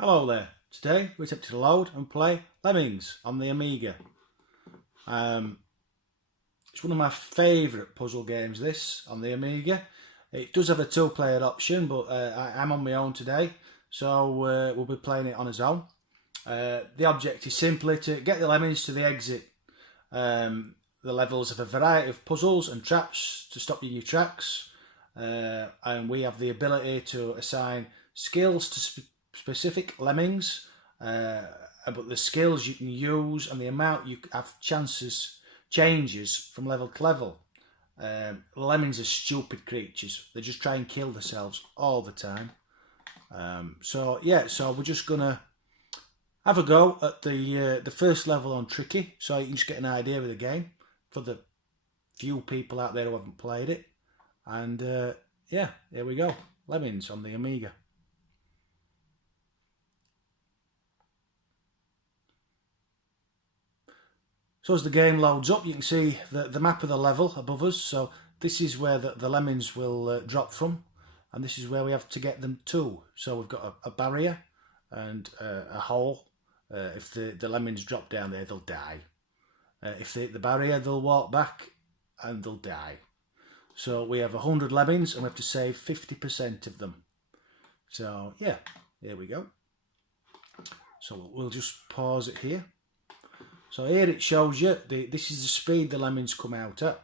Hello there. Today we're attempting to load and play Lemmings on the Amiga. It's one of my favourite puzzle games, this, on the Amiga. It does have a two-player option, but I'm on my own today, so we'll be playing it on his own. The object is simply to get the Lemmings to the exit. The levels have a variety of puzzles and traps to stop you in your tracks, and we have the ability to assign skills to specific Lemmings, but the skills you can use and the amount you have changes from level to level. Lemmings are stupid creatures. They just try and kill themselves all the time. So we're just gonna have a go at the first level on Tricky, so you can just get an idea of the game for the few people out there who haven't played it. And yeah, here we go. Lemmings on the Amiga. So as the game loads up, you can see the map of the level above us. So this is where the Lemmings will drop from, and this is where we have to get them to. So we've got a barrier and a hole. If the Lemmings drop down there, they'll die. If they hit the barrier, they'll walk back and they'll die. So we have 100 Lemmings and we have to save 50% of them. So yeah, here we go. So we'll just pause it here. So here it shows you, this is the speed the Lemmings come out at.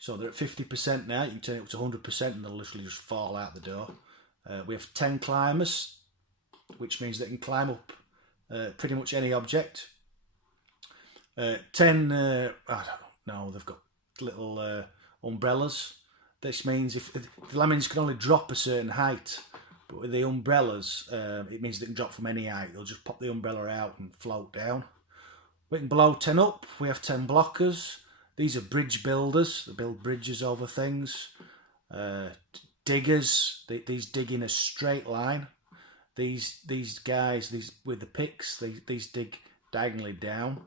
So they're at 50% now, you can turn it up to 100% and they'll literally just fall out the door. We have 10 climbers, which means they can climb up pretty much any object. 10, I don't know, they've got little umbrellas. This means if the Lemmings can only drop a certain height, but with the umbrellas, it means they can drop from any height. They'll just pop the umbrella out and float down. We can blow 10 up, we have 10 blockers. These are bridge builders, they build bridges over things. Diggers, these dig in a straight line. These guys, these with the picks, these dig diagonally down.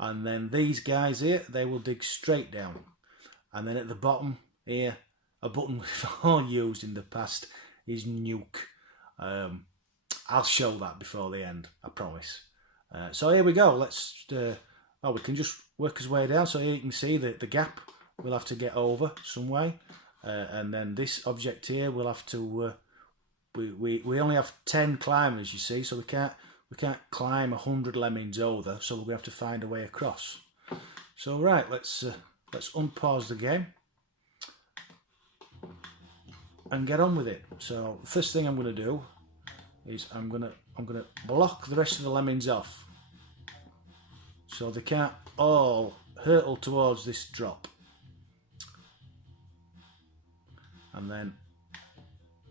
And then these guys here, they will dig straight down. And then at the bottom here, a button we've all used in the past is nuke. I'll show that before the end, I promise. So here we go. Let's. We can just work his way down. So here you can see the gap we'll have to get over some way, and then this object here we'll have to. We only have 10 climbers, you see, so we can't climb 100 Lemmings over. So we're gonna have to find a way across. So right, let's unpause the game and get on with it. So the first thing I'm gonna do is I'm gonna block the rest of the Lemmings off, so they can't all hurtle towards this drop. And then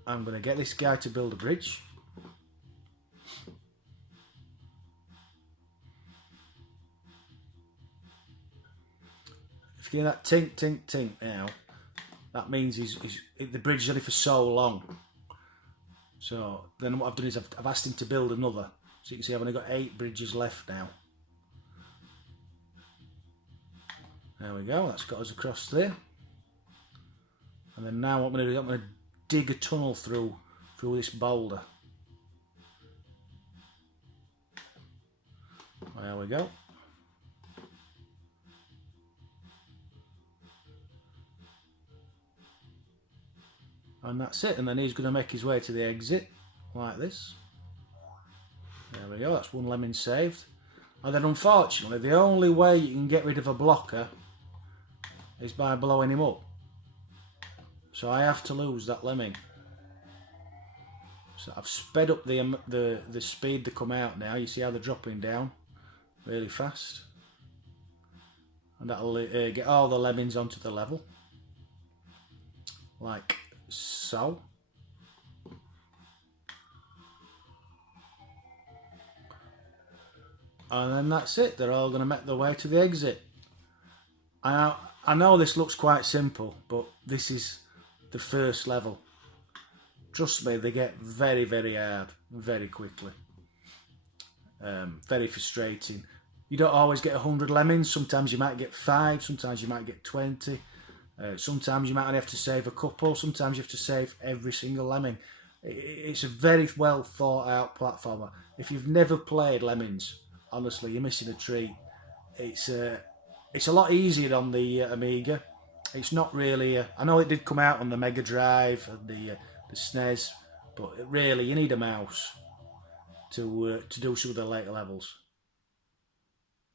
I'm gonna get this guy to build a bridge. If you hear that tink, tink, tink now, that means the bridge is only for so long. So then what I've done is I've asked him to build another. So you can see I've only got 8 bridges left now. There we go, that's got us across there. And then now what I'm going to do, I'm going to dig a tunnel through this boulder. There we go. And that's it, and then he's going to make his way to the exit, like this. There we go, that's one Lemming saved. And then unfortunately, the only way you can get rid of a blocker is by blowing him up. So I have to lose that Lemming. So I've sped up the speed they come out now. You see how they're dropping down really fast. And that'll get all the Lemmings onto the level. Like so. And then that's it, they're all going to make their way to the exit. I know this looks quite simple, but this is the first level. Trust me, they get very, very hard, very quickly. Very frustrating. You don't always get 100 Lemmings, sometimes you might get 5, sometimes you might get 20. Sometimes you might only have to save a couple, sometimes you have to save every single Lemming. It's a very well thought out platformer. If you've never played Lemmings, honestly, you're missing a treat. It's a lot easier on the Amiga. It's not really. I know it did come out on the Mega Drive and the SNES, but really you need a mouse to do some of the later levels.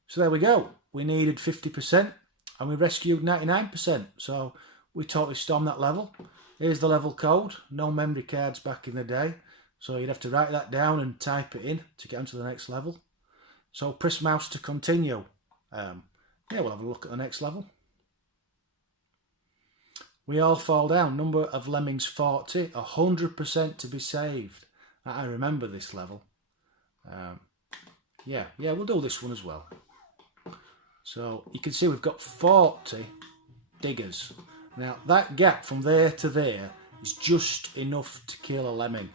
So there we go. We needed 50% and we rescued 99%. So we totally stormed that level. Here's the level code. No memory cards back in the day, so you'd have to write that down and type it in to get onto the next level. So press mouse to continue. Yeah, we'll have a look at the next level. We all fall down. Number of lemmings 40. 100% to be saved. I remember this level. Yeah, we'll do this one as well. So you can see we've got 40 diggers. Now that gap from there to there is just enough to kill a lemming.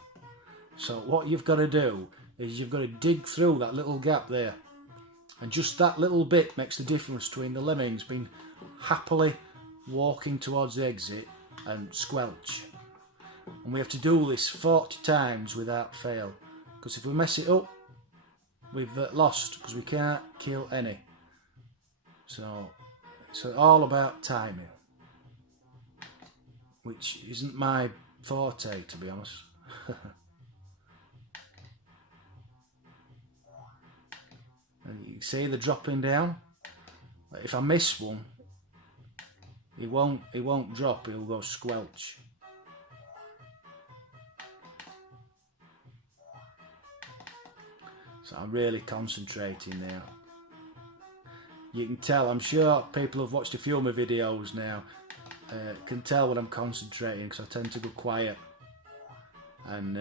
So what you've got to do is you've got to dig through that little gap there. And just that little bit makes the difference between the lemmings being happily walking towards the exit and squelch. And we have to do this 40 times without fail. Because if we mess it up, we've lost, because we can't kill any. So it's all about timing, which isn't my forte, to be honest. And you can see the dropping down. If I miss one, it won't drop, it'll go squelch. So I'm really concentrating now. You can tell, I'm sure people have watched a few of my videos now, can tell when I'm concentrating, because I tend to go quiet. And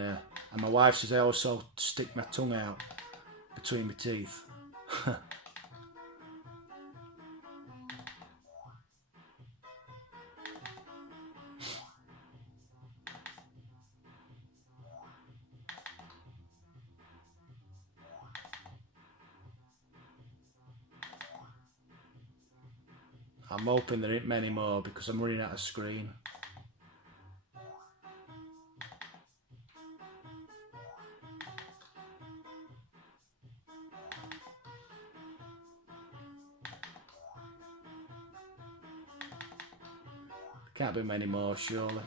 my wife says I also stick my tongue out between my teeth. I'm hoping there ain't many more because I'm running out of screen. Can't be many more, surely.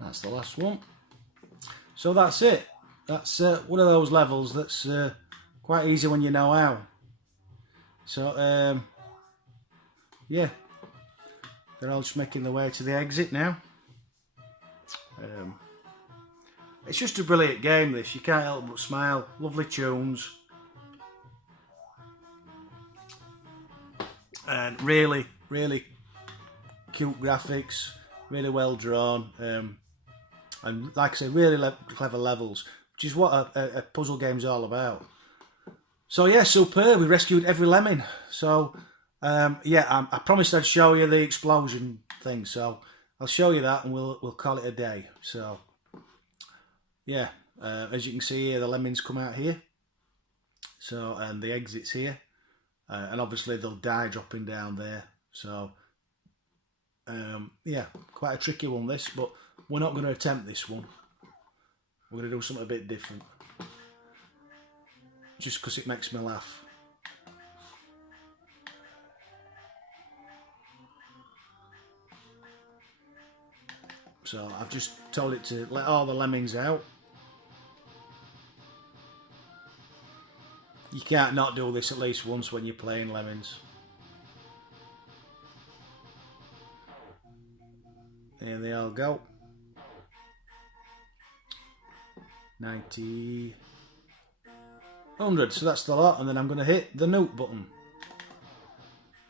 That's the last one. So that's it. That's one of those levels that's quite easy when you know how. So yeah, they're all just making their way to the exit now. It's just a brilliant game, this. You can't help but smile. Lovely tunes. And really, really cute graphics. Really well drawn. And like I say, really clever levels, which is what a puzzle game's all about. So yeah, superb. We rescued every lemming. So yeah, I promised I'd show you the explosion thing. So I'll show you that, and we'll call it a day. So yeah, as you can see here, the lemmings come out here. So and the exit's here, and obviously they'll die dropping down there. So yeah, quite a tricky one this, but we're not going to attempt this one. We're going to do something a bit different, just because it makes me laugh. So I've just told it to let all the lemmings out. You can't not do this at least once when you're playing Lemmings. There they all go. 90, 100, so that's the lot, and then I'm going to hit the nuke button.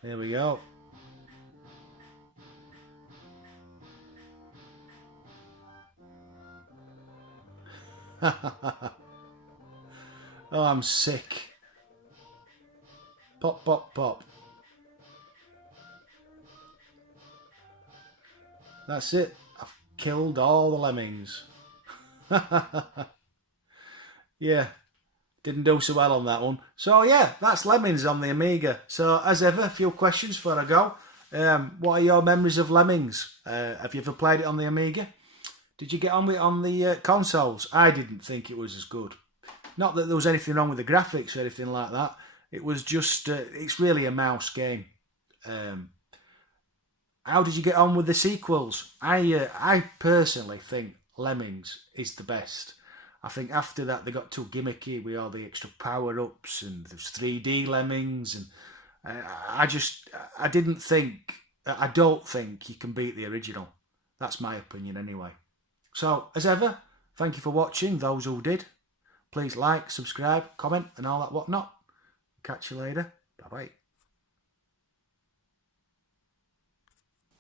There we go. Oh, I'm sick. Pop, pop, pop. That's it. I've killed all the lemmings. Yeah, didn't do so well on that one. So yeah, that's Lemmings on the Amiga. So as ever, a few questions before I go. What are your memories of Lemmings? Have you ever played it on the Amiga? Did you get on with it on the consoles? I didn't think it was as good. Not that there was anything wrong with the graphics or anything like that. It was just, it's really a mouse game. How did you get on with the sequels? I personally think Lemmings is the best. I think after that they got too gimmicky with all the extra power-ups and there's 3D Lemmings and I don't think you can beat the original. That's my opinion anyway. So, as ever, thank you for watching, those who did. Please like, subscribe, comment and all that whatnot. Catch you later. Bye-bye.